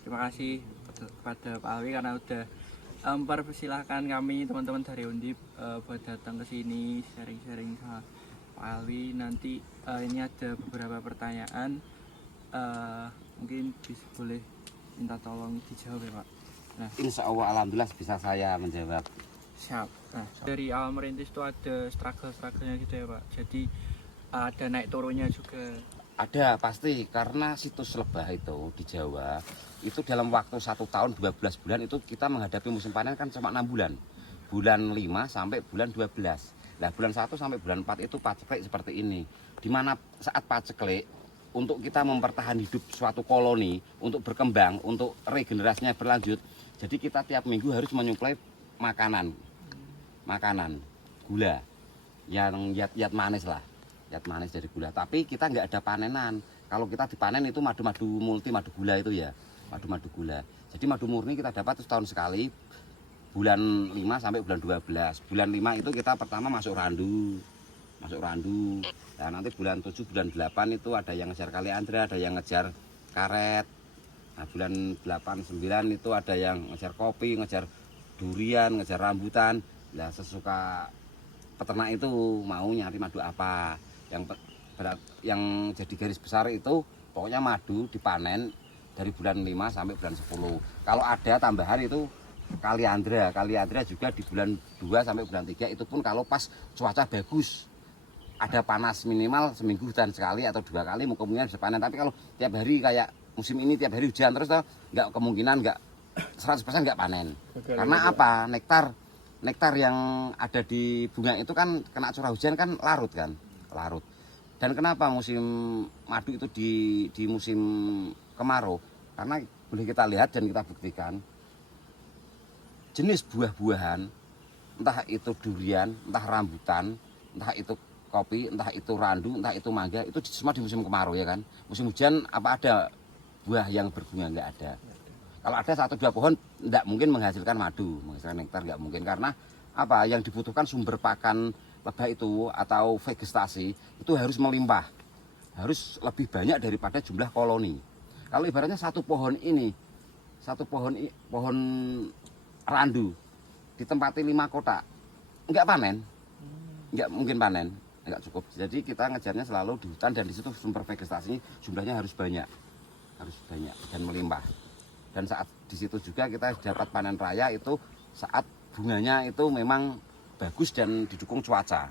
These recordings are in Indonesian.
Terima kasih kepada Pak Alwi karena udah mempersilahkan kami teman-teman dari Undip buat datang ke sini sharing-sharing sama Pak Alwi. Nanti ini ada beberapa pertanyaan, mungkin boleh minta tolong dijawab ya Pak. Nah, Insya Allah alhamdulillah bisa saya menjawab. siap. Nah, dari awal merintis itu ada struggle-strugglenya gitu ya Pak. Jadi ada naik turunnya juga. Ada pasti, karena situs lebah itu di Jawa itu dalam waktu 1 tahun 12 bulan itu kita menghadapi musim panen kan cuma 6 bulan. Bulan 5 sampai bulan 12. Nah bulan 1 sampai bulan 4 itu paceklik seperti ini. Dimana saat paceklik untuk kita mempertahankan hidup suatu koloni, untuk berkembang, untuk regenerasinya berlanjut. Jadi kita tiap minggu harus menyuplai makanan, gula yang yat manis lah. Yat manis dari gula, tapi kita nggak ada panenan. Kalau kita dipanen itu madu-madu multi, madu gula itu ya, madu-madu gula. Jadi madu murni kita dapat setahun sekali, bulan 5 sampai bulan 12. Bulan 5 itu kita pertama masuk randu. Nah nanti bulan 7, bulan 8 itu ada yang ngejar kaliandra, ada yang ngejar karet. Nah bulan 8, 9 itu ada yang ngejar kopi, ngejar durian, ngejar rambutan. Nah sesuka peternak itu mau nyari madu apa. Yang jadi garis besar itu pokoknya madu dipanen dari bulan 5 sampai bulan 10. Kalau ada tambahan itu kaliandra juga di bulan 2 sampai bulan 3, itu pun kalau pas cuaca bagus, ada panas minimal seminggu dan sekali atau 2 kali kemungkinan bisa panen. Tapi kalau tiap hari kayak musim ini tiap hari hujan terus, nggak kemungkinan, nggak 100% nggak panen. Karena apa? Nektar yang ada di bunga itu kan kena curah hujan kan larut. Dan kenapa musim madu itu di musim kemarau? Karena boleh kita lihat dan kita buktikan jenis buah-buahan, entah itu durian, entah rambutan, entah itu kopi, entah itu randu, entah itu mangga, itu semua di musim kemarau ya kan. Musim hujan apa ada buah yang berbunga? Nggak ada. Kalau ada 1-2 pohon tidak mungkin menghasilkan madu, menghasilkan nektar nggak mungkin, karena apa? Yang dibutuhkan sumber pakan lebah itu atau vegetasi itu harus melimpah, harus lebih banyak daripada jumlah koloni. Kalau ibaratnya satu pohon pohon randu ditempati 5 kotak, nggak panen, nggak mungkin panen, nggak cukup. Jadi kita ngejarnya selalu di hutan, dan di situ sumber vegetasi jumlahnya harus banyak dan melimpah. Dan saat di situ juga kita dapat panen raya itu saat bunganya itu memang bagus dan didukung cuaca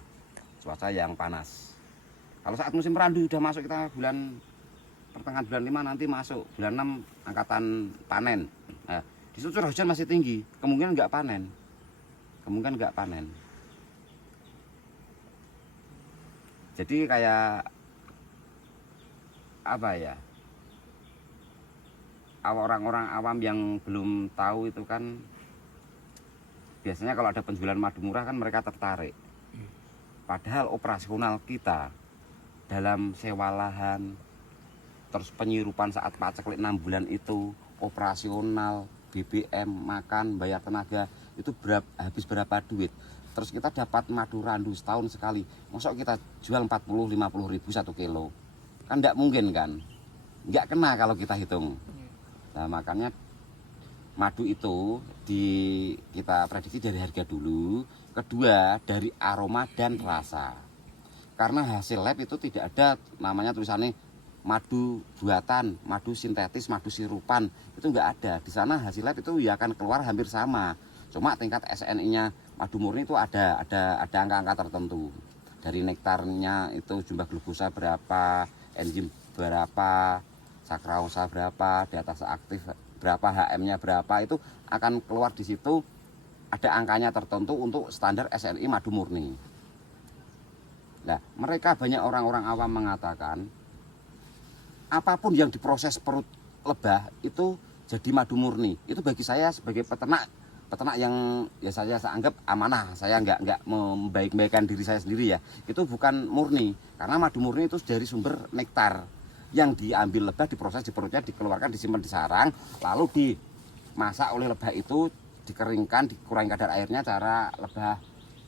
yang panas. Kalau saat musim randu udah masuk, kita pertengahan bulan 5 nanti masuk bulan 6 angkatan panen. Nah, di situ curah hujan masih tinggi, kemungkinan nggak panen. Jadi kayak apa ya? Orang-orang awam yang belum tahu itu kan biasanya kalau ada penjualan madu murah kan mereka tertarik. Padahal operasional kita dalam sewa lahan, terus penyirupan saat paceklik 6 bulan itu, operasional, BBM, makan, bayar tenaga, itu habis berapa duit. Terus kita dapat madu randu setahun sekali, masa kita jual 40-50 ribu 1 kilo? Kan enggak mungkin kan, enggak kena kalau kita hitung. Nah makanya madu itu kita prediksi dari harga dulu, kedua dari aroma dan rasa. Karena hasil lab itu tidak ada namanya tulisannya madu buatan, madu sintetis, madu sirupan, itu enggak ada. Di sana hasil lab itu ya akan keluar hampir sama. Cuma tingkat SNI-nya madu murni itu ada angka-angka tertentu. Dari nektarnya itu jumlah glukosa berapa, enzim berapa, sakrarosa berapa, di atas aktif berapa, HM-nya berapa, itu akan keluar di situ, ada angkanya tertentu untuk standar SNI madu murni. Nah, mereka banyak orang-orang awam mengatakan apapun yang diproses perut lebah itu jadi madu murni. Itu bagi saya sebagai peternak yang ya saya anggap amanah, saya nggak membaik-baikkan diri saya sendiri ya. Itu bukan murni, karena madu murni itu dari sumber nektar yang diambil lebah, diproses di perutnya, dikeluarkan, disimpan di sarang, lalu dimasak oleh lebah itu, dikeringkan, dikurangi kadar airnya. Cara lebah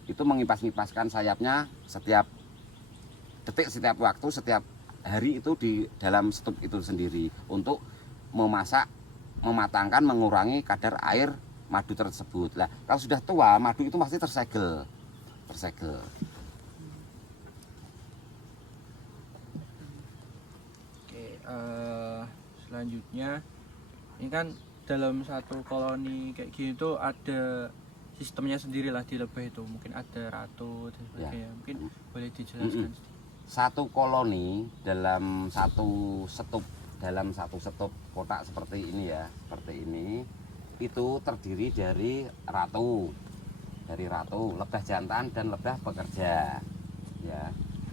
itu mengipas-ngipaskan sayapnya setiap detik, setiap waktu, setiap hari itu di dalam stup itu sendiri untuk memasak, mematangkan, mengurangi kadar air madu tersebut. Nah, kalau sudah tua, madu itu pasti tersegel. Oke, selanjutnya ini kan dalam satu koloni kayak gini tuh ada sistemnya sendiri lah di lebah itu. Mungkin ada ratu dan sebagainya. Mungkin boleh dijelaskan sedikit. Satu koloni dalam satu setup kotak seperti ini ya, seperti ini, itu terdiri dari ratu, lebah jantan dan lebah pekerja, ya,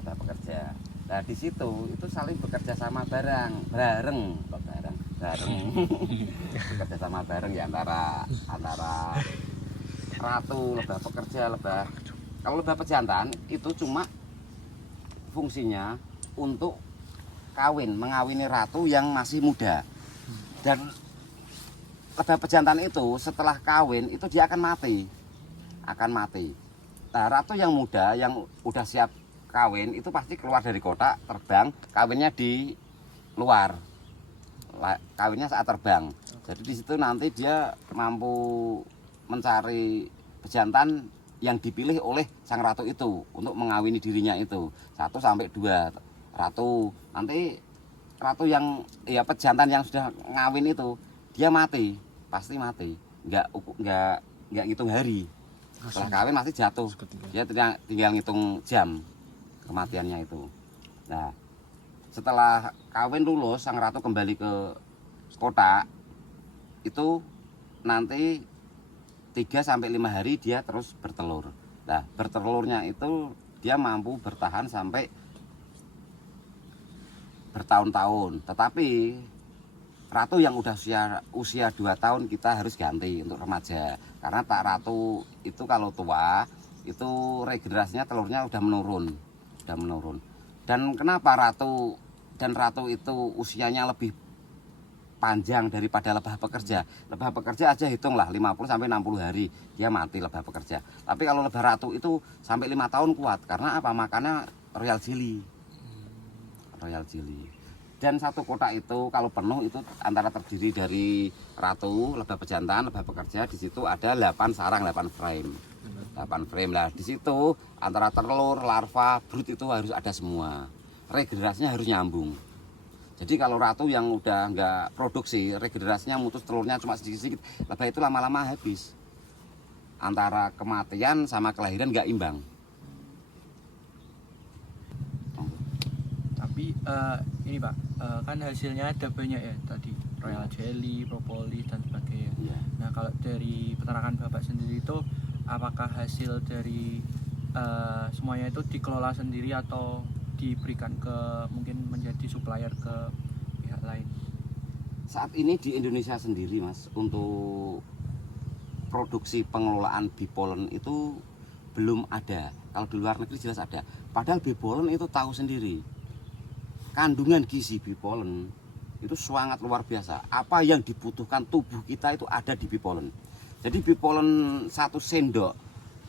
lebah pekerja. Nah di situ itu saling bekerja sama bareng, bekerja sama bareng ya antara ratu, lebah pekerja, kalau lebah pejantan itu cuma fungsinya untuk mengawini ratu yang masih muda. Dan lebah pejantan itu setelah kawin itu dia akan mati. Nah, ratu yang muda yang udah siap kawin itu pasti keluar dari kotak, terbang, kawinnya di luar. Kawinnya saat terbang. Jadi di situ nanti dia mampu mencari pejantan yang dipilih oleh sang ratu itu untuk mengawini dirinya itu 1 sampai 2 ratu. Nanti ratu yang pejantan yang sudah ngawin itu dia mati, pasti mati. Enggak ngitung hari. Setelah kawin masih jatuh. Dia tinggal ngitung jam kematiannya itu. Nah, setelah kawin lulus sang ratu kembali ke kotak itu nanti 3 sampai 5 hari dia terus bertelur. Nah, bertelurnya itu dia mampu bertahan sampai bertahun-tahun. Tetapi ratu yang udah usia 2 tahun kita harus ganti untuk remaja. Karena tak ratu itu kalau tua itu regenerasinya telurnya udah menurun. Dan kenapa ratu itu usianya lebih panjang daripada lebah pekerja. Lebah pekerja aja hitunglah 50 sampai 60 hari dia mati lebah pekerja. Tapi kalau lebah ratu itu sampai 5 tahun kuat. Karena apa? Makannya royal jelly. Dan satu kotak itu kalau penuh itu antara terdiri dari ratu, lebah pejantan, lebah pekerja. Di situ ada 8 sarang, 8 frame. 8 frame lah. Di situ antara telur, larva, brood itu harus ada semua. Regenerasinya harus nyambung. Jadi kalau ratu yang udah nggak produksi, regenerasinya mutus telurnya cuma sedikit-sedikit, lebah itu lama-lama habis. Antara kematian sama kelahiran nggak imbang. Tapi ini Pak, kan hasilnya ada banyak ya tadi, royal jelly, propolis dan sebagainya. Ya. Nah kalau dari peternakan Bapak sendiri itu, apakah hasil dari semuanya itu dikelola sendiri atau diberikan ke mungkin menjadi supplier ke pihak lain? Saat ini di Indonesia sendiri Mas, untuk produksi pengelolaan bee pollen itu belum ada. Kalau di luar negeri jelas ada. Padahal bee pollen itu tahu sendiri. Kandungan gizi bee pollen itu sangat luar biasa. Apa yang dibutuhkan tubuh kita itu ada di bee pollen. Jadi bee pollen 1 sendok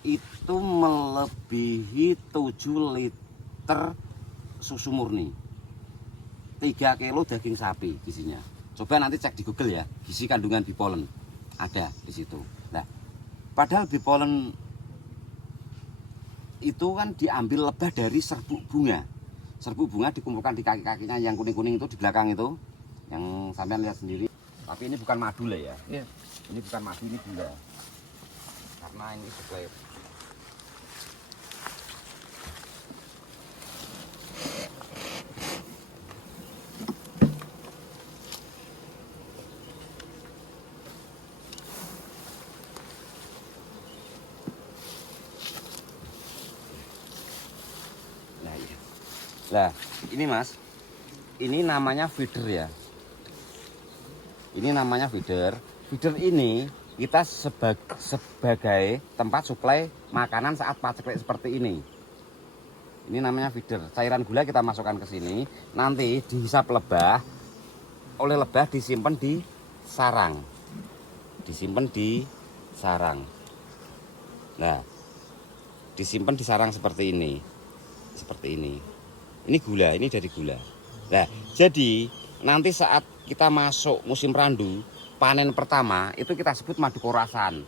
itu melebihi 7 liter susu murni, 3 kilo daging sapi gizinya. Coba nanti cek di Google ya, gizi kandungan bee pollen ada di situ. Nah, padahal bee pollen itu kan diambil lebah dari serbuk bunga. Serbuk bunga dikumpulkan di kaki-kakinya yang kuning-kuning itu di belakang itu, yang sampean lihat sendiri. Tapi ini bukan madu lah ya. Iya. Ini bukan madu, ini gula. Karena ini suplai. Nah, ini Mas, ini namanya feeder ya. Ini namanya feeder. Feeder ini kita sebagai tempat suplai makanan saat paceklik seperti ini. Ini namanya feeder. Cairan gula kita masukkan ke sini, nanti dihisap lebah, oleh lebah disimpan di sarang. Nah, disimpan di sarang seperti ini. Ini gula, ini dari gula. Nah, jadi nanti saat kita masuk musim randu, panen pertama itu kita sebut madu korasan.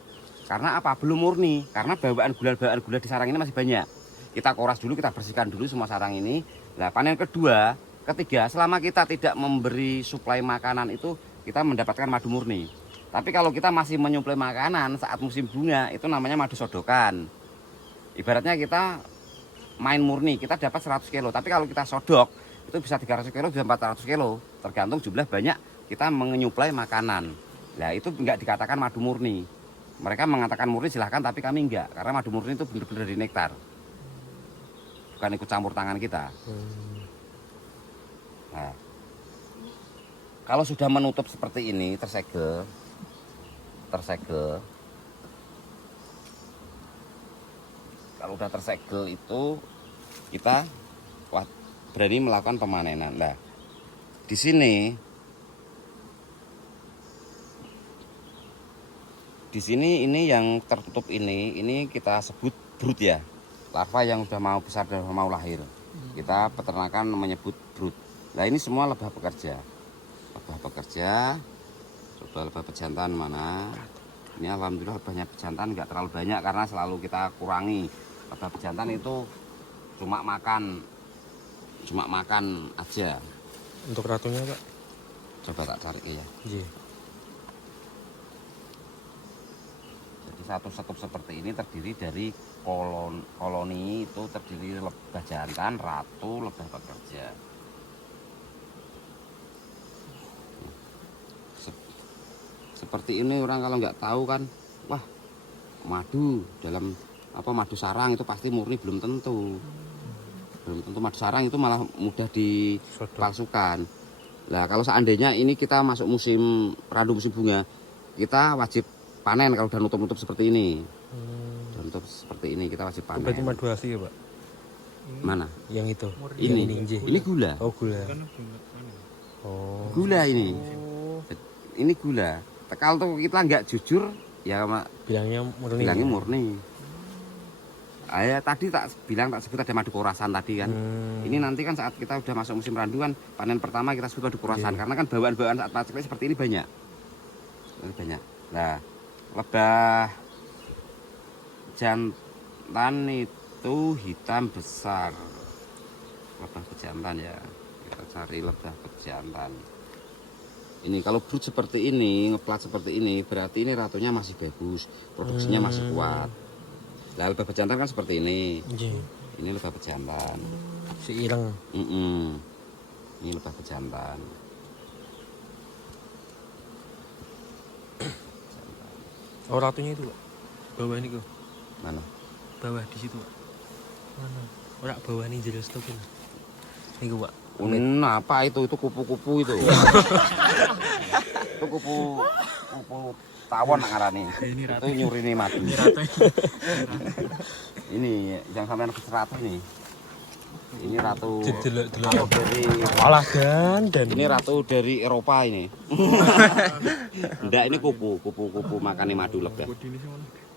Karena apa? Belum murni, karena bawaan gula di sarang ini masih banyak. Kita koras dulu, kita bersihkan dulu semua sarang ini. Nah, panen kedua, ketiga, selama kita tidak memberi suplai makanan itu kita mendapatkan madu murni. Tapi kalau kita masih menyuplai makanan saat musim bunga, itu namanya madu sodokan. Ibaratnya kita main murni, kita dapat 100 kilo. Tapi kalau kita sodok, itu bisa 300 kilo, bisa 400 kilo. Tergantung jumlah banyak kita menyuplai makanan. Nah, itu enggak dikatakan madu murni. Mereka mengatakan murni silahkan, tapi kami enggak. Karena madu murni itu benar-benar dari nektar. Bukan ikut campur tangan kita. Nah, kalau sudah menutup seperti ini, tersegel. Kalau udah tersegel itu kita berani melakukan pemanenan. Nah, di sini ini yang tertutup ini kita sebut brood ya. Larva yang sudah mau besar dan mau lahir. Kita peternakan menyebut brood. Nah, ini semua lebah pekerja. Coba lebah pejantan mana? Ini alhamdulillah lebahnya pejantan nggak terlalu banyak karena selalu kita kurangi. Lebah pejantan itu cuma makan aja. Untuk ratunya, Pak? Coba tak cari ya. Iya. Jadi satu sekup seperti ini terdiri dari koloni itu terdiri lebah jantan, ratu, lebah pekerja. Seperti ini orang kalau nggak tahu kan, wah madu dalam madu sarang itu pasti murni, belum tentu. Madu sarang itu malah mudah dipalsukan. Nah, kalau seandainya ini kita masuk musim randu, musim bunga, kita wajib panen kalau udah nutup seperti ini. Udah nutup seperti ini kita wajib panen. Berarti madu asli ya, Pak? Mana? Yang itu. Ini gula. Oh, gula. Oh. Gula ini. Ini gula. Kalau kita nggak jujur ya Bilangnya murni. Tadi tak sebut ada madu korasan tadi kan. Ini nanti kan saat kita udah masuk musim randu kan, panen pertama kita sebut madu korasan. Karena kan bawaan-bawaan saat paceklik seperti ini banyak. Nah, lebah jantan itu hitam besar. Lebah pejantan ya. Kita cari lebah pejantan. Ini kalau brood seperti ini, ngeplat seperti ini, berarti ini ratunya masih bagus, produksinya masih kuat. Nah, lebah pejantan kan seperti ini. Ini lebah pejantan. Si ireng. Ini lebah pejantan. Oh, ratunya itu, Pak. Bawah ini kok. Mana? Bawah di situ, Pak. Mana? Ora bawah ini jelas tuh kan. Niku, Pak. Apa itu kupu-kupu itu. Itu kupu tawon ngarani. Itu nyurini madu. Ini yang sampean ke 100 nih. Ini ratu dari malah dan ini ratu dari Eropa ini. Enggak, ini kupu makan madu lebah.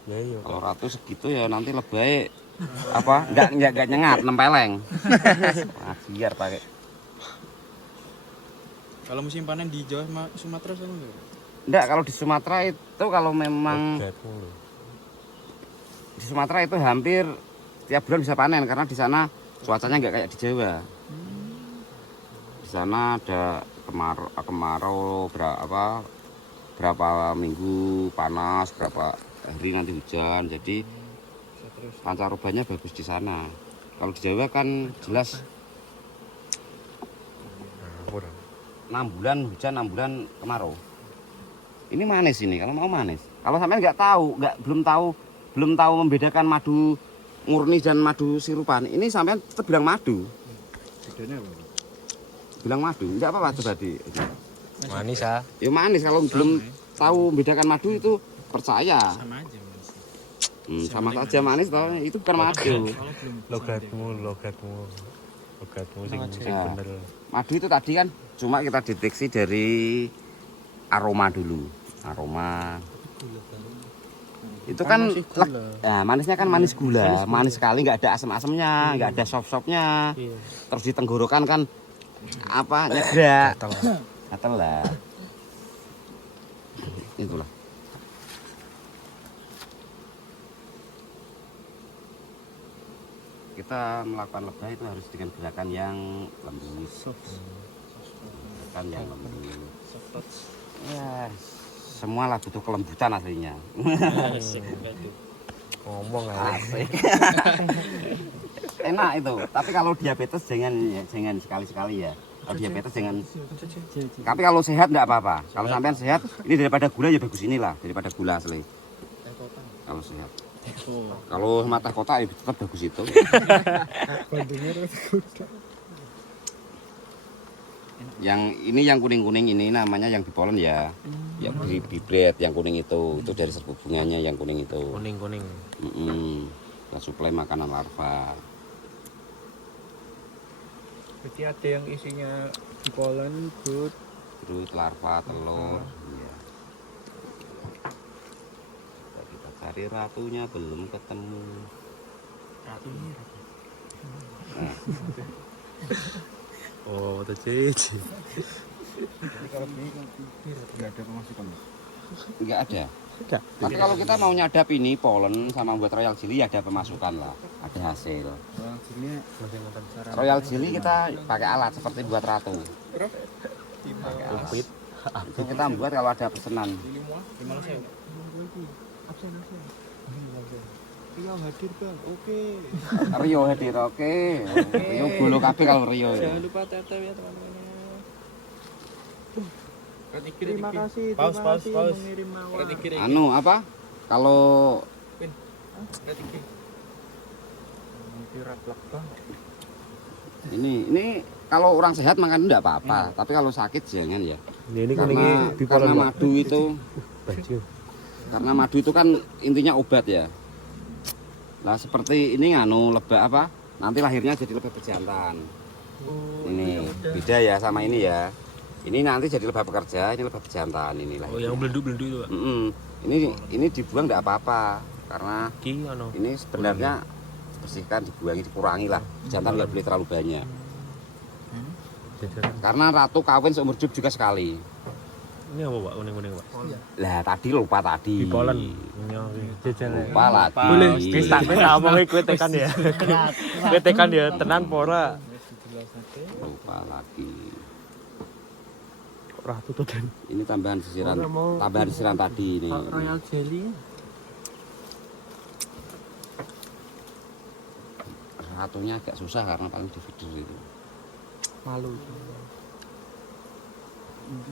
Ya, iya. Kalau ratu segitu ya nanti lebah enggak nyengat, nempeleng. Biar pakai. Kalau musim panen di Jawa Sumatera sama enggak? Enggak, kalau di Sumatera itu kalau memang di Sumatera itu hampir tiap bulan bisa panen karena di sana cuacanya enggak kayak di Jawa. Di sana ada kemarau berapa minggu panas, berapa hari nanti hujan. Jadi pancarobanya bagus di sana. Kalau di Jawa kan jelas 6 bulan hujan, 6 bulan kemarau. Ini manis ini, kalau mau manis. Kalau sampean belum tahu membedakan madu murni dan madu sirupan. Ini sampean tetap bilang madu. Bedanya apa? Bilang madu, enggak apa-apa coba di. manis ah. Ya manis kalau belum tahu membedakan madu itu percaya. Sama aja Mas. Sama saja manis toh, itu bukan madu. Logatmu sing bener. Madu itu tadi kan cuma kita deteksi dari aroma dulu. Aroma. Itu kan manisnya kan manis gula, manis sekali, nggak ada asam-asamnya, nggak ada sop-sopnya. Terus di tenggorokan kan nyegrak. Gatel lah. Itulah. Kita melakukan lebah itu harus dengan gerakan yang lembut. Gerakan yang lembut. Ya, semualah butuh kelembutan aslinya. Ngomong Asik. Enak itu. Tapi kalau diabetes jangan sekali-sekali ya. Kalau diabetes jangan. Tapi kalau sehat enggak apa-apa. Kalau sampean sehat, ini daripada gula ya bagus inilah, daripada gula asli. Kalau sehat. Kalau mata kotak ya tetap bagus itu. Yang ini yang kuning-kuning ini namanya yang dipolen ya. Yang bibret yang kuning itu dari serbu bunganya yang kuning itu. Kuning. Kita suplai makanan larva. Berarti ada yang isinya polen, brood, Larva, telur. Iya. Kita cari ratunya belum ketemu. ratunya. Oh, cici. Kalau ini nggak ada pemasukan. Enggak ada. Tapi kalau kita mau nyadap ini polen sama buat royal jelly ada pemasukan lah, ada hasil. Orang sini Royal jelly kita pakai alat seperti buat ratu. Upit. Itu kita buat kalau ada pesanan. Rio hadir bang, oke. Rio hadir, oke. Rio bulu kabeh kalau Rio. Jangan lupa teteh ya teman-teman. Terima kasih. Paus. Mengirim mawar. Anu apa? Kalau ini kalau orang sehat makan enggak apa-apa, tapi kalau sakit jangan ya. Ini kuningnya Karena madu itu baju. karena madu itu kan intinya obat ya. Lah seperti ini nganu lebah apa? Nanti lahirnya jadi lebah pejantan. Ini beda ya sama ini ya. Ini nanti jadi lebah pekerja, ini lebah pejantan ini lah. Oh, yang belendu-belendu itu, Pak. Ini dibuang enggak apa-apa karena Ki ano. ini sebenarnya bersihkan, dibuangi, dikurangi lah. Jantan nggak boleh terlalu banyak. Jajaran. Karena ratu kawin seumur hidup juga sekali. Ini apa, Pak? Kuning-kuning, Pak. Lah tadi lupa tadi. Bipolen. Jajaran. Lupa lagi. Boleh, kita ngomongin kue tekan ya. Kue tekan ya, tenan pora. Lupa lagi. Ratu tuh dan. Ini tambahan sisiran tadi ini. Royal jelly. Ratunya agak susah karena paling di feeder itu. Malu.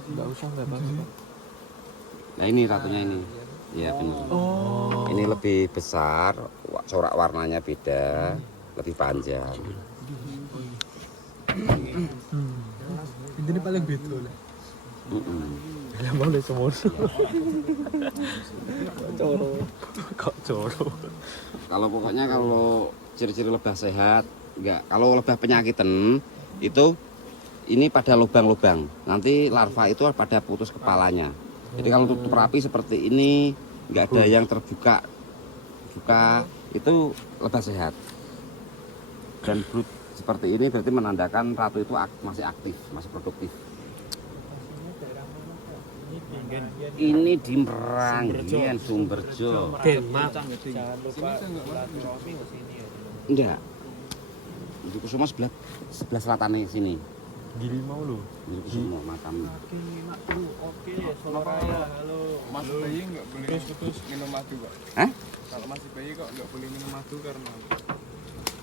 Enggak usah apa-apa. Nah ini ratunya ini. Iya benar. Oh. Ini lebih besar, corak warnanya beda, lebih panjang. Ini paling beda lah. Emang udah semua. Coro. Kok coro? Kalau pokoknya kalau ciri-ciri lebah sehat, enggak. Kalau lebah penyakitan itu ini pada lubang-lubang. Nanti larva itu pada putus kepalanya. Jadi kalau tutup rapi seperti ini, enggak ada yang terbuka. Buka itu lebah sehat. Dan brood seperti ini berarti menandakan ratu itu masih aktif, masih produktif. Ini di Meranggen, Sumberjo. Denmark. Jangan lupa silaturahmi ke sini ya. Enggak. Di Kusuma sebelah selatan sini. Gili mau lu. Di Kusuma makam. Oke, Surabaya. Halo. Mas bayi nggak boleh putus minum madu pak. Hah? Kalau masih bayi kok nggak boleh minum madu karena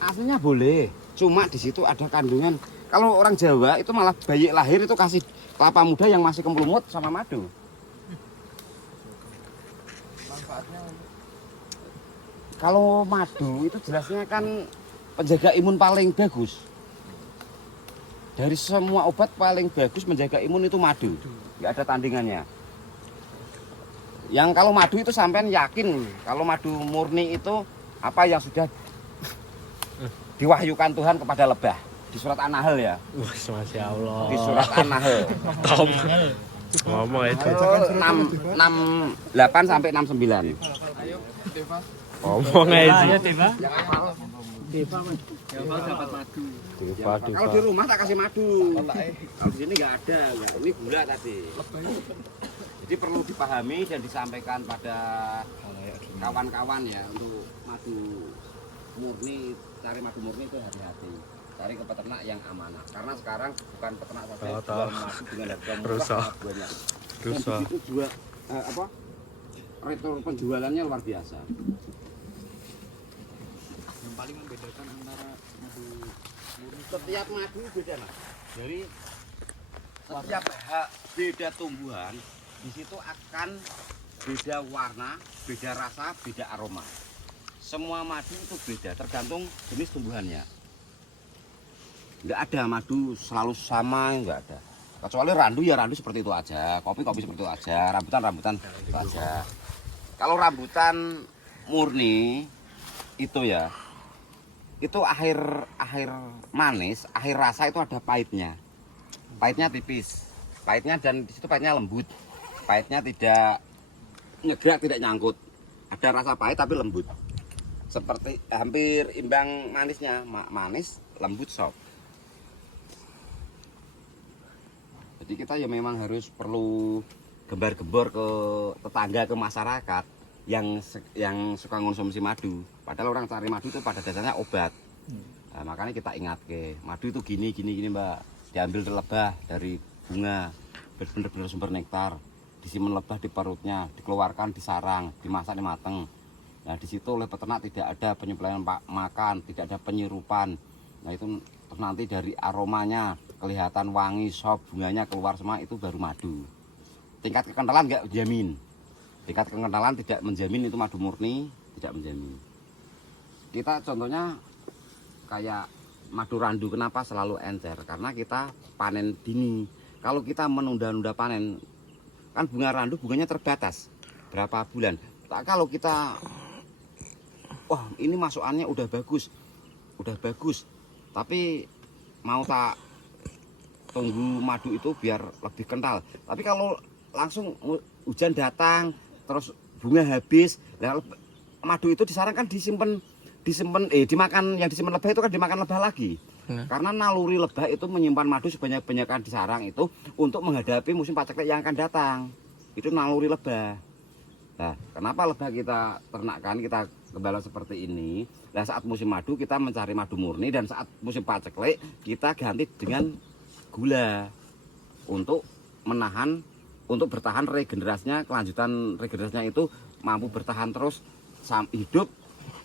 Aslinya boleh. Cuma di situ ada kandungan. Kalau orang Jawa itu malah bayi lahir itu kasih kelapa muda yang masih kemprumut sama madu. manfaatnya Kalau madu itu jelasnya kan penjaga imun paling bagus. Dari semua obat paling bagus menjaga imun itu madu. Nggak ada tandingannya. Yang kalau madu itu sampean yakin kalau madu murni itu apa yang sudah diwahyukan Tuhan kepada lebah. Di surat An-Nahl ya. Wah, Masya Allah. Di surat An-Nahl. Tom. Ngomong itu. 68 sampai 69. ayo Deva Ngomong aja. Deva Mas. Deva dapat madu. Diva, Kalau di rumah tak kasih madu. Otaknya Kalau di sini nggak ada, ya. Ini gula tadi. Jadi perlu dipahami dan disampaikan pada kawan-kawan ya untuk madu murni, cari madu murni itu hati-hati. Cari ke peternak yang amanah. Karena sekarang bukan peternak saja jual madu dengan harga murah Rusak. sangat banyak. Dan Rusak. begitu jual return penjualannya luar biasa. yang paling membedakan antara madu murni Setiap madu beda Mas. Jadi setiap beda tumbuhan di situ akan beda warna, beda rasa, beda aroma. Semua madu itu beda tergantung jenis tumbuhannya. Nggak ada madu selalu sama, nggak ada. Kecuali randu ya randu seperti itu aja, kopi seperti itu aja, rambutan itu aja. Kalau rambutan murni itu ya, itu akhir manis, akhir rasa itu ada pahitnya. Pahitnya tipis, pahitnya dan di situ pahitnya lembut. Pahitnya tidak nyegrak, tidak nyangkut. Ada rasa pahit tapi lembut. Seperti hampir imbang manisnya, manis, lembut, soft. Jadi kita ya memang harus perlu gembar-gembor ke tetangga, ke masyarakat yang suka konsumsi madu. Padahal orang cari madu itu pada dasarnya obat. Nah, makanya kita ingat ke madu itu gini Mbak. Diambil lebah dari bunga, benar-benar sumber nektar. Disimpan lebah di perutnya, dikeluarkan di sarang, dimasak, dimateng. Nah di situ oleh peternak tidak ada penyembelihan makan, tidak ada penyerupan. Nah itu nanti dari aromanya kelihatan wangi, sop, bunganya keluar semua, itu baru madu. Tingkat kekentalan nggak jamin. Tingkat kekentalan tidak menjamin itu madu murni, tidak menjamin. Kita contohnya kayak madu randu, kenapa selalu encer? Karena kita panen dini. Kalau kita menunda-nunda panen, kan bunga randu bunganya terbatas. Berapa bulan? Kalau kita, wah ini masukannya udah bagus. Tapi mau tak tunggu madu itu biar lebih kental. Tapi kalau langsung hujan datang, terus bunga habis, nah, madu itu disarankan dimakan, yang disimpan lebah itu kan dimakan lebah lagi. Karena naluri lebah itu menyimpan madu sebanyak-banyakan di sarang itu untuk menghadapi musim paceklik yang akan datang. Itu naluri lebah. Nah, kenapa lebah kita ternakkan, kita gembala seperti ini? Nah, saat musim madu kita mencari madu murni, dan saat musim paceklik kita ganti dengan gula untuk menahan, untuk bertahan regenerasinya, kelanjutan regenerasinya itu mampu bertahan terus hidup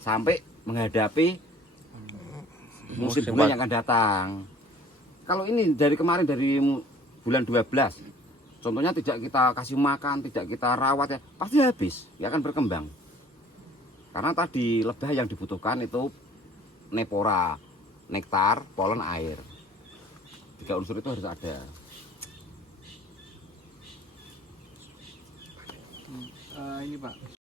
sampai menghadapi musim bunga yang akan datang. Kalau ini dari kemarin, dari bulan 12, contohnya tidak kita kasih makan, tidak kita rawat, ya pasti habis, ya akan berkembang. Karena tadi lebah yang dibutuhkan itu nepora, nektar, polen, air. 3 unsur itu harus ada. Ini Pak.